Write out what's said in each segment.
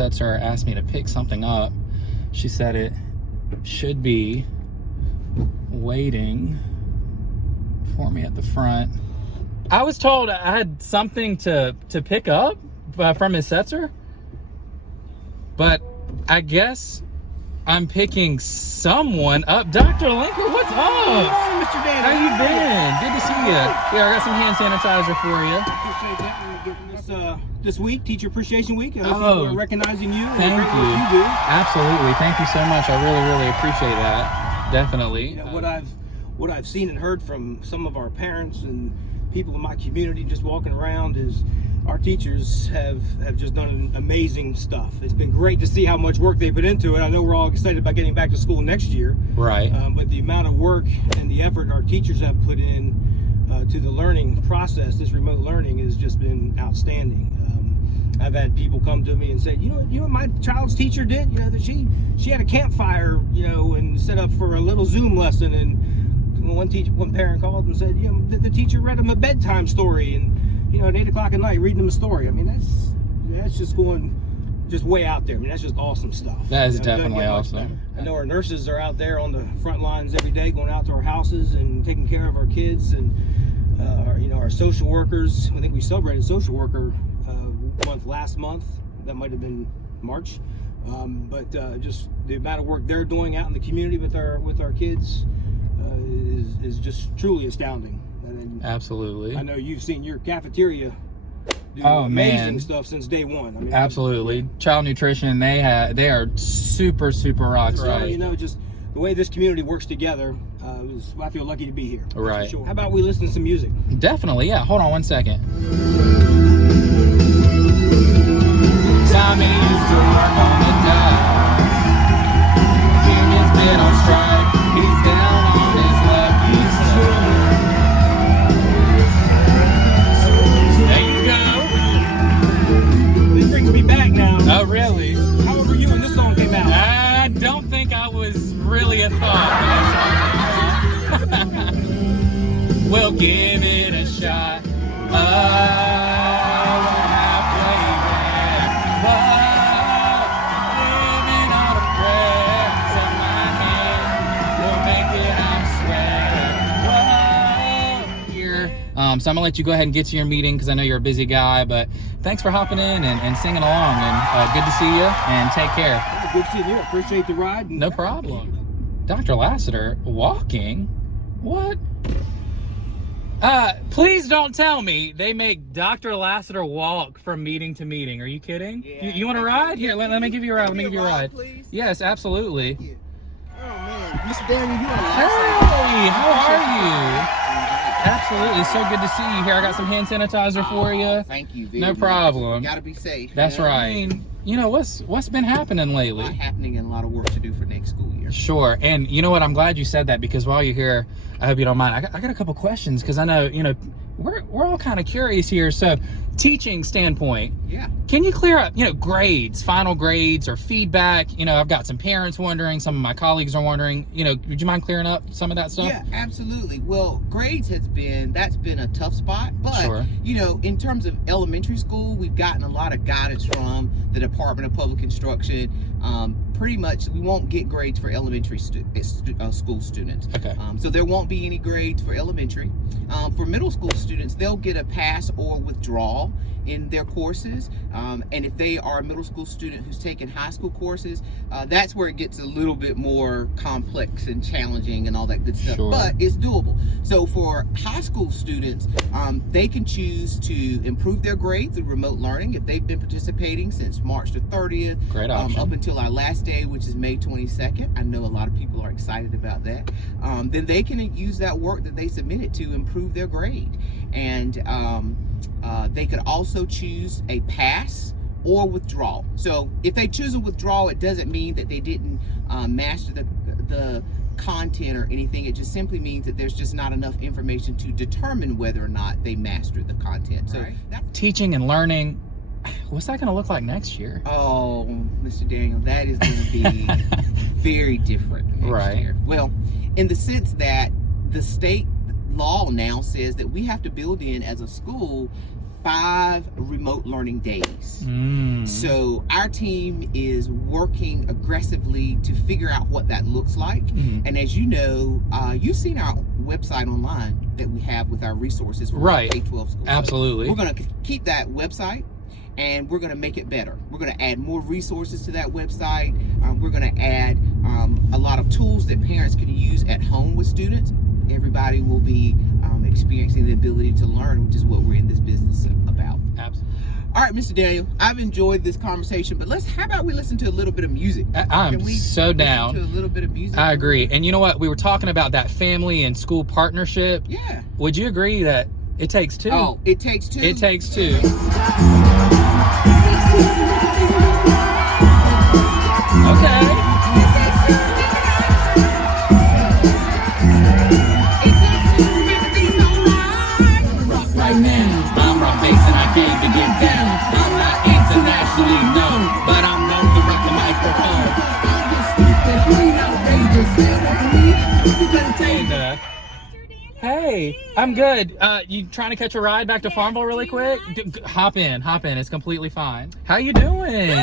Setzer asked me to pick something up. She said it should be waiting for me at the front. I was told I had something to pick up from Miss Setzer, but I guess I'm picking someone up. Dr. Linker, what's up? Hello, Mr. Dan. How you been? Good to see you. Yeah, I got some hand sanitizer for you. Appreciate that. We're getting this week, Teacher Appreciation Week. I hope Oh, people are recognizing you. Thank and you. what you do. Absolutely. Thank you so much. I really appreciate that. Definitely. You know, what I've seen and heard from some of our parents and people in my community just walking around is our teachers have just done amazing stuff. It's been great to see how much work they put into it. I know we're all excited about getting back to school next year. Right. But the amount of work and the effort our teachers have put in to the learning process, this remote learning, has just been outstanding. I've had people come to me and say, you know what my child's teacher did? You know, that she had a campfire, you know, and set up for a little Zoom lesson. And one parent called and said, you know, the teacher read them a bedtime story, and you know, at 8 o'clock at night, reading them a story. I mean, that's just going way out there. I mean, that's just awesome stuff. That is definitely awesome. I know our nurses are out there on the front lines every day, going out to our houses and taking care of our kids, and you know, our social workers. I think we celebrated Social Worker Month last month. That might have been March. But just the amount of work they're doing out in the community with our kids is just truly astounding. And Absolutely. I know you've seen your cafeteria do amazing stuff since day one. I mean, absolutely. Child nutrition, they are super rock stars. You know, just the way this community works together, I feel lucky to be here. Right. For sure. How about we listen to some music? Definitely, yeah. Hold on one second. Tommy used to work on the dock. Union's been on strike. He's down on his luck. He's there you go. This brings me back now. Oh, really? How old were you when this song came out? I don't think I was really a thought. We'll give it a shot. So I'm gonna let you go ahead and get to your meeting because I know you're a busy guy, but thanks for hopping in and singing along, and good to see you, and take care. Good seeing you. Appreciate the ride. No problem. Dr. Lassiter walking? What? Please don't tell me they make Dr. Lassiter walk from meeting to meeting. Are you kidding? Yeah. You want a ride? Here, let me give you a ride. Let me give you a ride. Please? Yes, absolutely. Thank you. Oh man, Mr. Daniel, you are Hey, how are you? Absolutely, so good to see you here. I got some hand sanitizer for you. Thank you. No problem. You gotta be safe. That's right. I mean, you know, what's been happening lately? A lot happening and a lot of work to do for next school year. Sure. And you know what? I'm glad you said that, because while you're here, I hope you don't mind. I got a couple questions, because I know, you know, we're all kind of curious here. So, teaching standpoint, Yeah. can you clear up, you know, grades, final grades, or feedback? You know, I've got some parents wondering, some of my colleagues are wondering, you know, would you mind clearing up some of that stuff? Yeah, absolutely. Well, grades that's been a tough spot, but Sure. you know, in terms of elementary school, we've gotten a lot of guidance from the Department of Public Instruction. Pretty much, we won't get grades for elementary school students. Okay. So there won't be any grades for elementary. For middle school students, they'll get a pass or withdrawal in their courses. And if they are a middle school student who's taken high school courses, that's where it gets a little bit more complex and challenging and all that good stuff. Sure. But it's doable. So for high school students, they can choose to improve their grade through remote learning if they've been participating since March the 30th. Great option. Up until our last day, which is May 22nd. I know a lot of people are excited about that. Then they can use that work that they submitted to improve their grade. And they could also choose a pass or withdrawal. So if they choose a withdrawal, it doesn't mean that they didn't master the content or anything. It just simply means that there's just not enough information to determine whether or not they mastered the content. So that's Teaching and learning, what's that going to look like next year? Oh, Mr. Daniel, that is going to be very different next year. Well, in the sense that the state law now says that we have to build in as a school 5 remote learning days. Mm. So our team is working aggressively to figure out what that looks like. Mm. And as you know, you've seen our website online that we have with our resources for Right. K-12 schools. Absolutely. So we're going to keep that website, and we're going to make it better. We're going to add more resources to that website. We're going to add a lot of tools that parents can use at home with students. Everybody will be experiencing the ability to learn, which is what we're in this business about. Absolutely. All right, Mr. Daniel, I've enjoyed this conversation, but how about we listen to a little bit of music? I'm Can we so down. listen to a little bit of music? I agree. And you know what? We were talking about that family and school partnership. Yeah. Would you agree that it takes two? Oh, it takes two. It takes two. Okay. Right now, I'm rock bass and I came to get down. I'm not internationally known, but I'm known to rock the microphone. Hey, I'm good. You trying to catch a ride back to Farmville really quick? Hop in. It's completely fine. How you doing?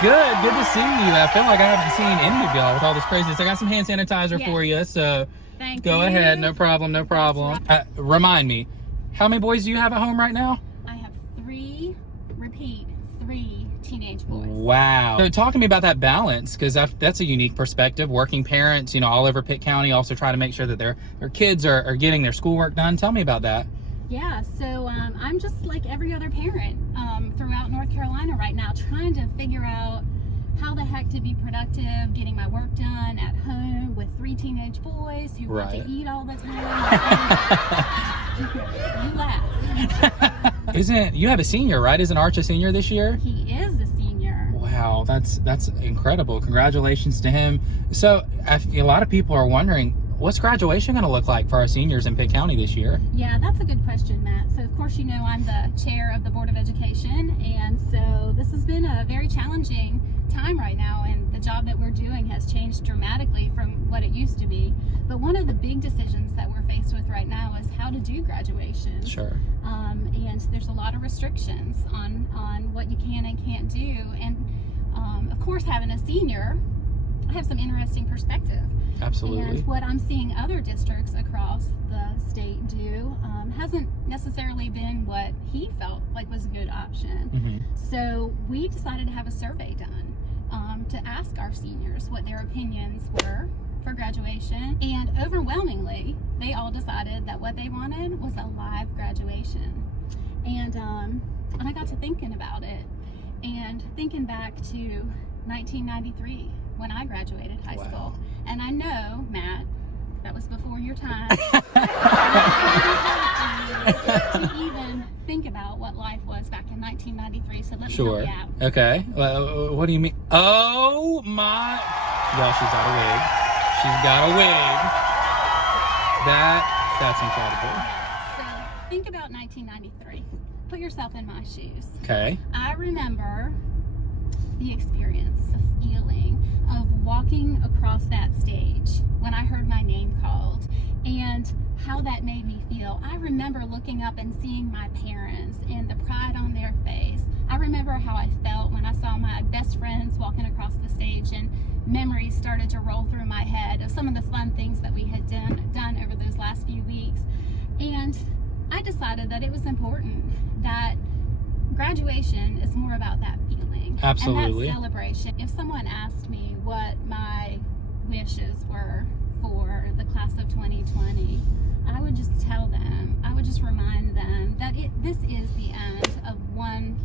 Good to see you. I feel like I haven't seen any of y'all with all this craziness. I got some hand sanitizer for you, so go ahead. No problem. Remind me, how many boys do you have at home right now? I have 3 teenage boys. Wow. So talk to me about that balance, because that's a unique perspective. Working parents, all over Pitt County, also try to make sure that their kids are getting their schoolwork done. Tell me about that. Yeah, so I'm just like every other parent throughout North Carolina right now, trying to figure out how the heck to be productive, getting my work done at home with 3 teenage boys who want to eat all the time. You laugh. You have a senior, right? Isn't Arch a senior this year? He is a senior. Wow, that's incredible. Congratulations to him. So a lot of people are wondering, what's graduation going to look like for our seniors in Pitt County this year? Yeah, that's a good question, Matt. So of course, I'm the chair of the Board of Education, and so this has been a very challenging time right now, and the job that we're doing has changed dramatically from what it used to be. But one of the big decisions that we're faced with right now is how to do graduation. Sure. And there's a lot of restrictions on what you can and can't do. And of course, having a senior, I have some interesting perspective. Absolutely. And what I'm seeing other districts across the state do hasn't necessarily been what he felt like was a good option. Mm-hmm. So we decided to have a survey done to ask our seniors what their opinions were for graduation. And overwhelmingly, they all decided that what they wanted was a live graduation. And I got to thinking about it and thinking back to 1993 when I graduated high school. And I know, Matt, that was before your time to even think about what life was back in 1993. So let me help you out. Okay. What do you mean? Oh my! Well, she's got a wig. That's incredible. So think about 1993. Put yourself in my shoes. Okay. I remember the experience, the feeling of walking across that stage when I heard my name called and how that made me feel. I remember looking up and seeing my parents and the pride on their face. I remember how I felt when I saw my best friends walking across the stage, and memories started to roll through my head of some of the fun things that we had done over those last few weeks. And I decided that it was important that graduation is more about that feeling. Absolutely. And that celebration. If someone asked me what my wishes were for the class of 2020, I would just tell them, I would just remind them that this is the end of one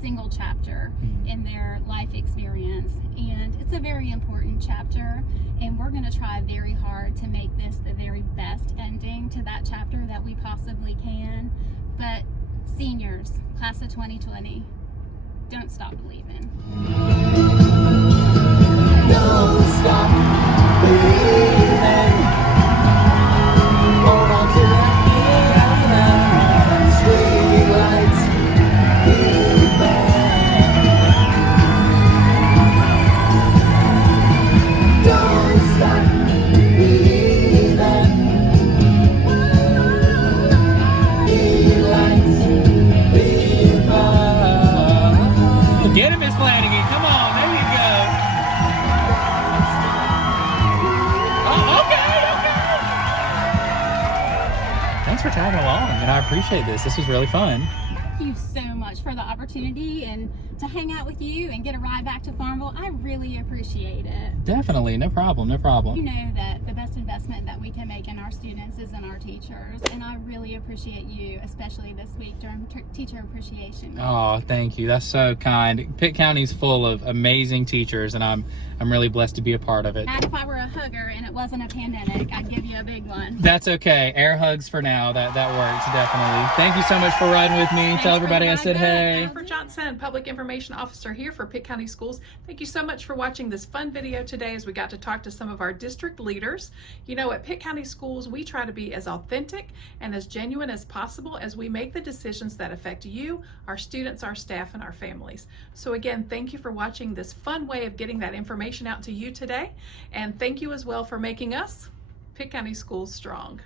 single chapter in their life experience, and it's a very important chapter, and we're going to try very hard to make this the very best ending to that chapter that we possibly can. But seniors, class of 2020, don't stop believing. Don't stop believing. Hold on to that feeling. Street lights, don't stop believing. Street lights, thanks for tagging along, and I appreciate this. This was really fun. Thank you so much for the opportunity and to hang out with you and get a ride back to Farmville. I really appreciate it. Definitely, no problem, no You problem. know that the best investment that we can make in our students is in our teachers, and I really appreciate you, especially this week during Teacher Appreciation Week. Oh, thank you. That's so kind. Pitt County's full of amazing teachers, and I'm really blessed to be a part of it. And if I were a hugger and it wasn't a pandemic, I'd give you a big one. That's okay. Air hugs for now. That works, definitely. Thank you so much for riding with me. Thanks Tell for everybody the I ride said back. hey. Jennifer Johnson, Public Information Officer here for Pitt County Schools. Thank you so much for watching this fun video today as we got to talk to some of our district leaders. You know, at Pitt County Schools, we try to be as authentic and as genuine as possible as we make the decisions that affect you, our students, our staff, and our families. So again, thank you for watching this fun way of getting that information out to you today. And thank you as well for making us, Pitt County Schools, strong.